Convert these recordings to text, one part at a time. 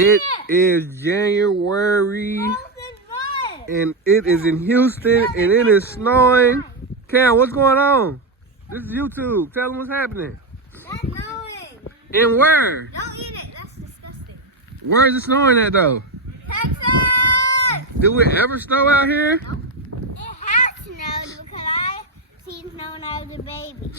It is January, and it is in Houston, and it is snowing. Cam, what's going on? This is YouTube. Tell them what's happening. That's snowing. And where? Don't eat it. That's disgusting. Where is it snowing at, though? Texas! Did we ever snow out here? No. It has snowed because I seen snow when I was a baby.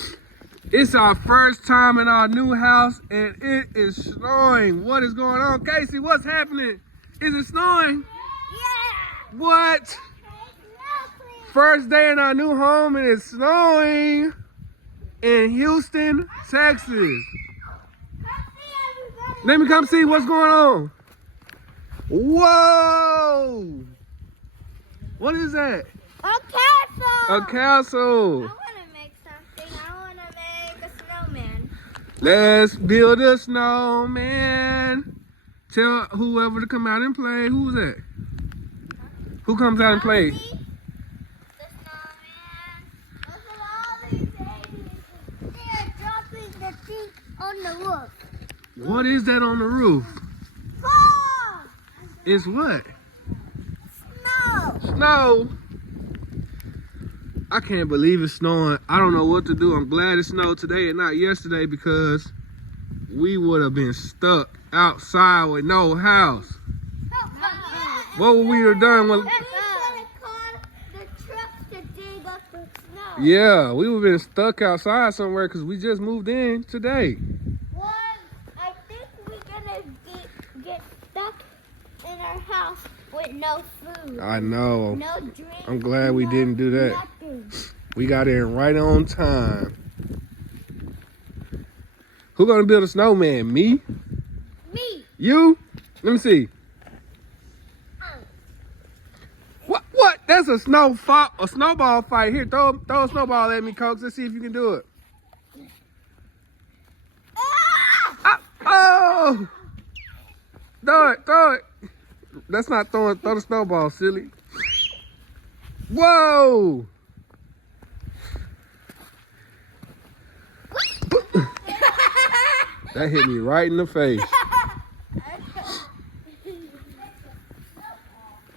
It's our first time in our new house, and it is snowing. What is going on? Casey, what's happening? Is it snowing? Yeah! What? First day in our new home, and it's snowing in Houston, Texas. Let me come see what's going on. Whoa! What is that? A castle! A castle. I want to make something. I want to make a snowman. Let's build a snowman. Tell whoever to come out and play. Who's that? Who comes out and plays? The snowman. Look at all these babies. They are dropping the thing on the roof. What is that on the roof? Oh! It's what? Snow. Snow. I can't believe it's snowing. I don't know what to do. I'm glad it snowed today and not yesterday because we would have been stuck outside with no house. What would we have done? When... We should have called the truck to dig up the snow. Yeah, we would have been stuck outside somewhere because we just moved in today. One, I think we're gonna get stuck in our house with no food, I know. no drink. I'm glad we didn't do that. Nothing. We got in right on time. Who gonna build a snowman? Me? Me. You? Let me see. What? That's a snowball fight. Here, throw a snowball at me, Coach. Let's see if you can do it. Ah! Oh! Throw it. That's not throwing. Throw the snowball, silly. Whoa! That hit me right in the face.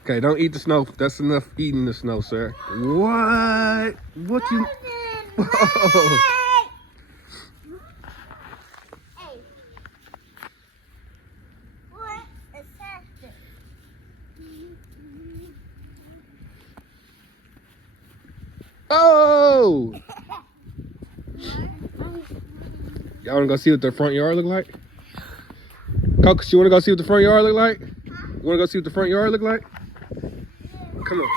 Okay, don't eat the snow. That's enough eating the snow, sir. What? What you? Whoa. Hey. What is happening? Oh! Y'all wanna go see what the front yard look like? Cocos, you wanna go see what the front yard look like? You wanna go see what the front yard look like? Come on.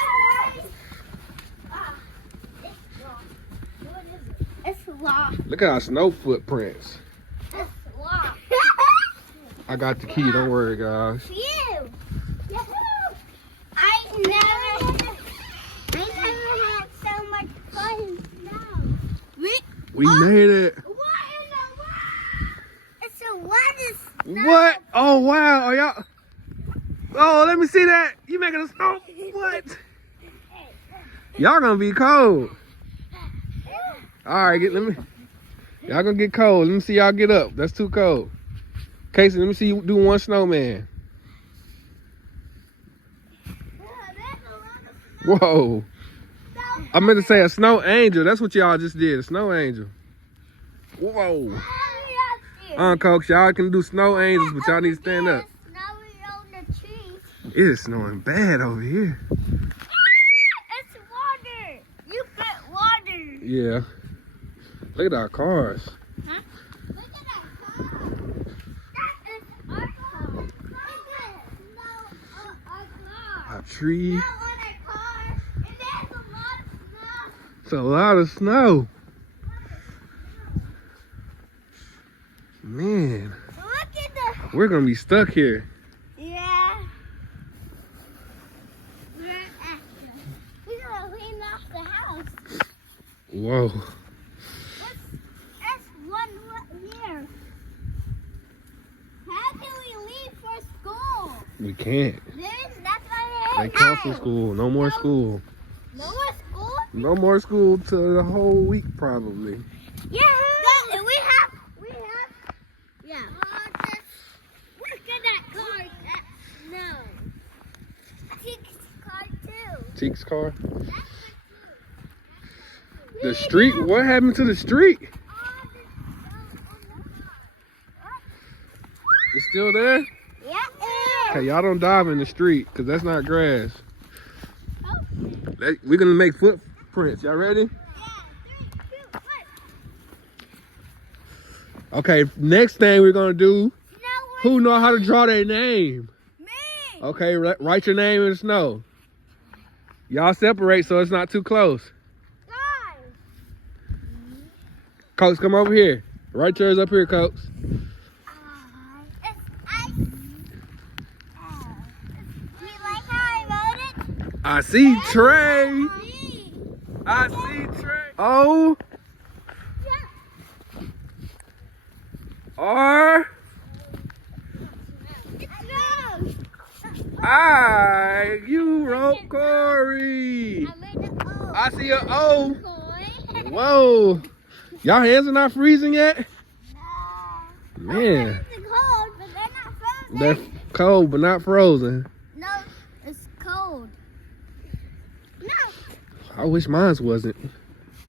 It's locked. Look at our snow footprints. It's locked. I got the key, don't worry, guys. You. I never had so much fun. No. We made it. What in the world? It's a what is What? Oh, wow. Are y'all? Oh, let me see that. You making a snow? What? Y'all gonna be cold. All right, let me. Y'all gonna get cold. Let me see y'all get up. That's too cold. Casey, let me see you do one snowman. Whoa. I meant to say a snow angel. That's what y'all just did. A snow angel. Whoa. Coach, y'all can do snow angels, but y'all need to stand up. It is snowing bad over here. It's water. You put water. Yeah. Look at our cars. Huh? Look at that car. That is our car. Look at snow on our car. A tree. Snow on our car. And there's a lot of snow. It's a lot of snow. Man, Look at the. we're gonna be stuck here. Yeah. We're gonna clean off the house. Whoa. That's one here. How can we leave for school? We can't. Then that's why They cancel school. No more school. No more school? No more school till the whole week probably. Yeah. And we have. Yeah. Look at that car. Teek's car. The street? What happened to the street? It's still there? Yeah. Okay, y'all don't dive in the street, because that's not grass. We're going to make footprints. Y'all ready? Okay, next thing we're going to do, who know how to draw their name? Me. Okay, write your name in the snow. Y'all separate so it's not too close. Coach, come over here. Write yours up here, Coach. It's ice. You like how I wrote it? I see Trey. I see Trey. O R I. You wrote Corey. I see an O. Whoa. Y'all hands are not freezing yet? Man. Cold, but they're not frozen. They're cold but not frozen. No, it's cold. No. I wish mine wasn't.